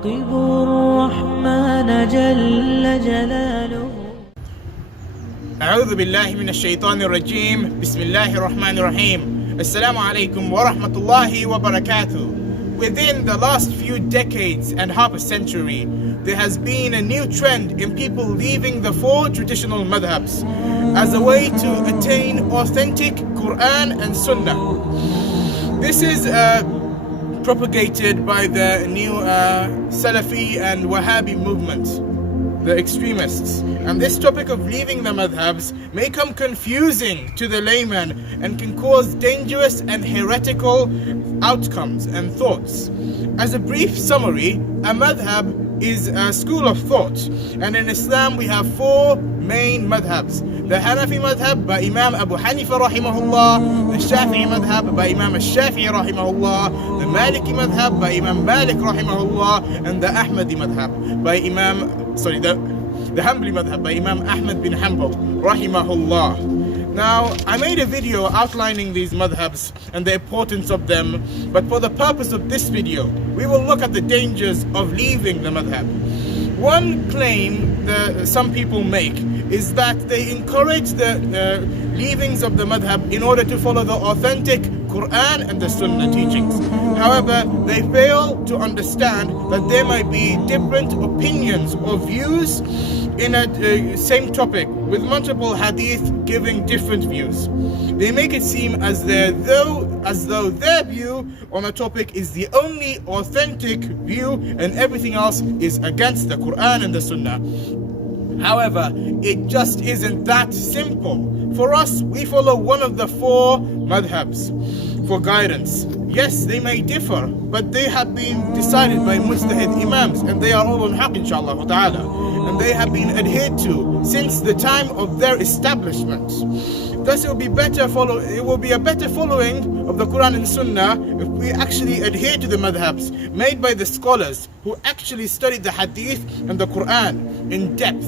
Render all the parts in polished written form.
راقبوا الرحمن جل جلاله. أعوذ بالله من الشيطان الرجيم. بسم الله الرحمن الرحيم. Assalamu alaikum wa rahmatullahi wa barakatuh. Within the last few decades and half a century, there has been a new trend in people leaving the four traditional madhabs as a way to attain authentic Quran and Sunnah. This is propagated by the new Salafi and Wahhabi movement, the extremists. And this topic of leaving the madhabs may come confusing to the layman and can cause dangerous and heretical outcomes and thoughts. As a brief summary, a madhab is a school of thought, and in Islam we have four main madhabs: the Hanafi madhab by Imam Abu Hanifa rahimahullah, the Shafi'i madhab by Imam al-Shafi'i rahimahullah, the Maliki madhab by Imam Malik rahimahullah, and the Ahmadi madhab by the Hanbali madhab by Imam Ahmad bin Hanbal rahimahullah. Now, I made a video outlining these madhabs and the importance of them, but for the purpose of this video, we will look at the dangers of leaving the madhab. One claim that some people make is that they encourage the leavings of the madhab in order to follow the authentic Quran and the Sunnah teachings. However, they fail to understand that there might be different opinions or views in a same topic, with multiple hadith giving different views. They make it seem as though their view on a topic is the only authentic view and everything else is against the Quran and the Sunnah. However, it just isn't that simple. For us, we follow one of the four madhabs for guidance. Yes, they may differ, but they have been decided by mujtahid imams, and they are all on haqq inshallah ta'ala, and they have been adhered to since the time of their establishment. Thus, it will be a better following of the Quran and Sunnah if we actually adhere to the madhabs made by the scholars who actually studied the hadith and the Quran in depth,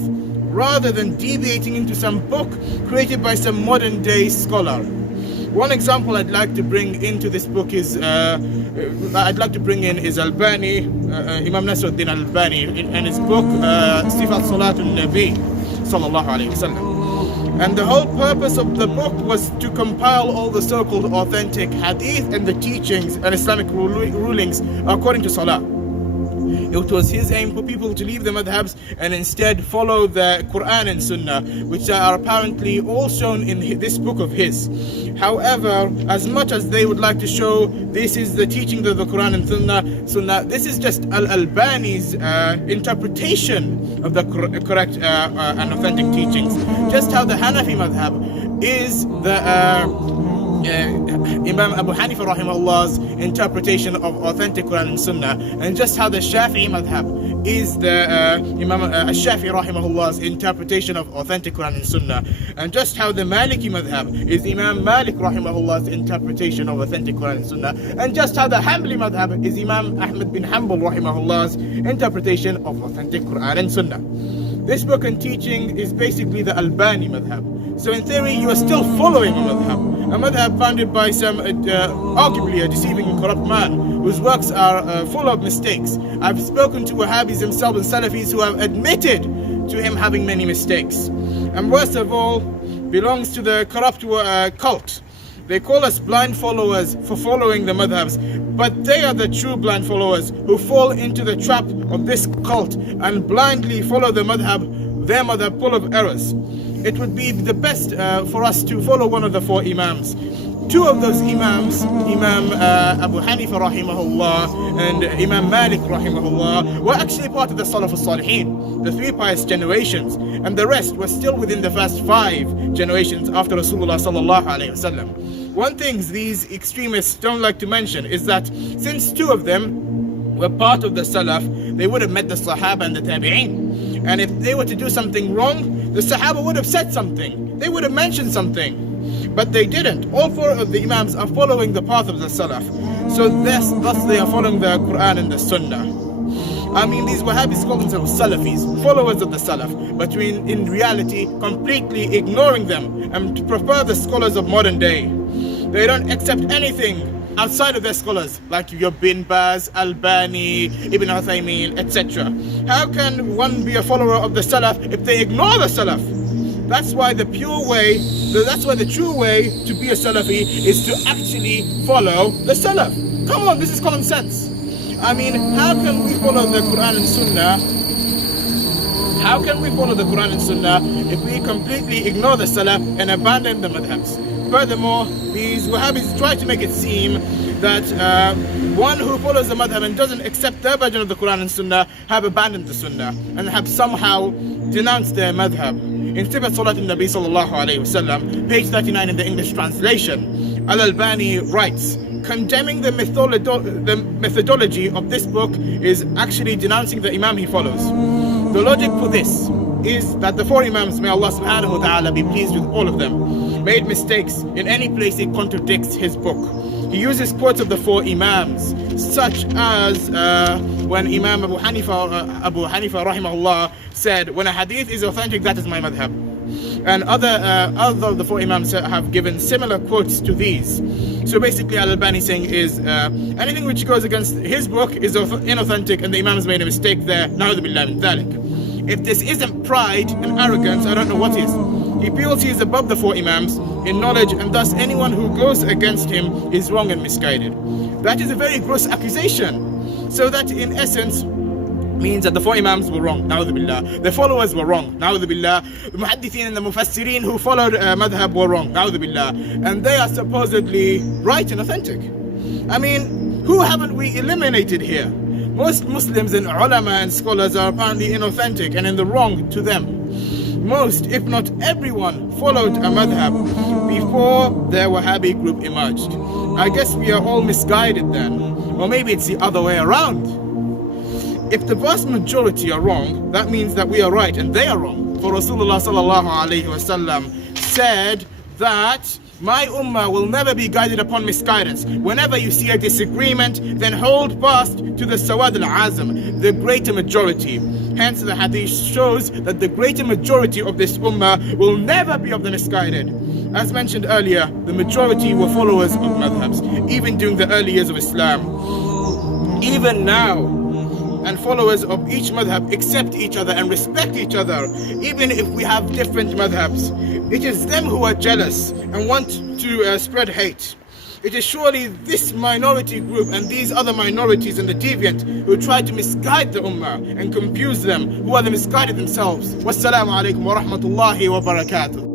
rather than deviating into some book created by some modern day scholar. One example I'd like to bring into this book is Albani, Imam Nasruddin Albani, in his book Sifat Salatul Nabi sallallahu alayhi wasallam. And the whole purpose of the book was to compile all the so-called authentic hadith and the teachings and Islamic rulings according to Salah. It was his aim for people to leave the madhabs and instead follow the Quran and Sunnah, which are apparently all shown in this book of his. However, as much as they would like to show this is the teaching of the Quran and Sunnah, this is just Al-Albani's interpretation of the correct and authentic teachings. Just how the Hanafi madhab is the Imam Abu Hanifa rahimahullah's interpretation of authentic Quran and Sunnah, and just how the Shafi'i madhab is the Imam al-Shafi'i rahimahullah's interpretation of authentic Quran and Sunnah, and just how the Maliki madhab is Imam Malik rahimahullah's interpretation of authentic Quran and Sunnah, and just how the Hanbali madhab is Imam Ahmad bin Hanbal rahimahullah's interpretation of authentic Quran and Sunnah. This book and teaching is basically the Albani madhab. So in theory, you are still following a madhab founded by some arguably a deceiving and corrupt man whose works are full of mistakes. I've spoken to Wahhabis themselves and Salafis who have admitted to him having many mistakes. And worst of all, belongs to the corrupt cult. They call us blind followers for following the madhabs, but they are the true blind followers who fall into the trap of this cult and blindly follow their madhab full of errors. It would be the best for us to follow one of the four imams. Two of those imams, Imam Abu Hanifa rahimahullah and Imam Malik rahimahullah, were actually part of the Salaf al-Salihin, the three pious generations, and the rest were still within the first 5 generations after Rasulullah sallallahu alayhi wasallam. One thing these extremists don't like to mention is that since 2 of them were part of the Salaf, they would have met the Sahaba and the Tabi'een. And if they were to do something wrong, the Sahaba would have said something, they would have mentioned something. But they didn't. All 4 of the Imams are following the path of the Salaf. So thus they are following the Quran and the Sunnah. I mean, these Wahhabis call themselves Salafis, followers of the Salaf, but in reality completely ignoring them and prefer the scholars of modern day. They don't accept anything outside of their scholars, like your Bin Baz, Albani, Ibn Uthaymeen, etc. How can one be a follower of the Salaf if they ignore the Salaf? That's why the true way to be a Salafi is to actually follow the Salaf. Come on, this is common sense. I mean, how can we follow the Quran and Sunnah? How can we follow the Quran and Sunnah if we completely ignore the Salaf and abandon the madhabs? Furthermore, these Wahhabis try to make it seem that one who follows the madhab and doesn't accept their version of the Quran and Sunnah have abandoned the Sunnah and have somehow denounced their madhab. In Sifat Salat al-Nabi sallallahu alayhi wasallam, page 39 in the English translation, Al-Albani writes, condemning the methodology of this book is actually denouncing the Imam he follows. The logic for this is that the four Imams, may Allah subhanahu wa ta'ala be pleased with all of them, made mistakes in any place it contradicts his book. He uses quotes of the four Imams, such as when Imam Abu Hanifa rahimahullah said, when a hadith is authentic, that is my madhab. And other of the four Imams have given similar quotes to these. So basically Al-Albani saying is anything which goes against his book is inauthentic and the Imams made a mistake there. Na'udhu billah min dhalik. If this isn't pride and arrogance, I don't know what is. He feels he is above the four Imams in knowledge, and thus anyone who goes against him is wrong and misguided. That is a very gross accusation. So that in essence means that the four Imams were wrong, na'udhu billah. The followers were wrong, na'udhu billah. The muhaddithin and the mufassirin who followed madhab were wrong, na'udhu billah. And they are supposedly right and authentic. I mean, who haven't we eliminated here? Most Muslims and ulama and scholars are apparently inauthentic and in the wrong to them. Most, if not everyone, followed a madhab before their Wahhabi group emerged. I guess we are all misguided then. Or maybe it's the other way around. If the vast majority are wrong, that means that we are right and they are wrong. For Rasulullah sallallahu alayhi wasallam said that my ummah will never be guided upon misguidance. Whenever you see a disagreement, then hold fast to the Sawad al-Azam, the greater majority. Hence the hadith shows that the greater majority of this ummah will never be of the misguided. As mentioned earlier, the majority were followers of madhabs, even during the early years of Islam. Even now, and followers of each madhab accept each other and respect each other, even if we have different madhabs. It is them who are jealous and want to spread hate. It is surely this minority group and these other minorities and the deviant who try to misguide the ummah and confuse them, who are the misguided themselves. Wassalamu alaikum wa rahmatullahi wa barakatuh.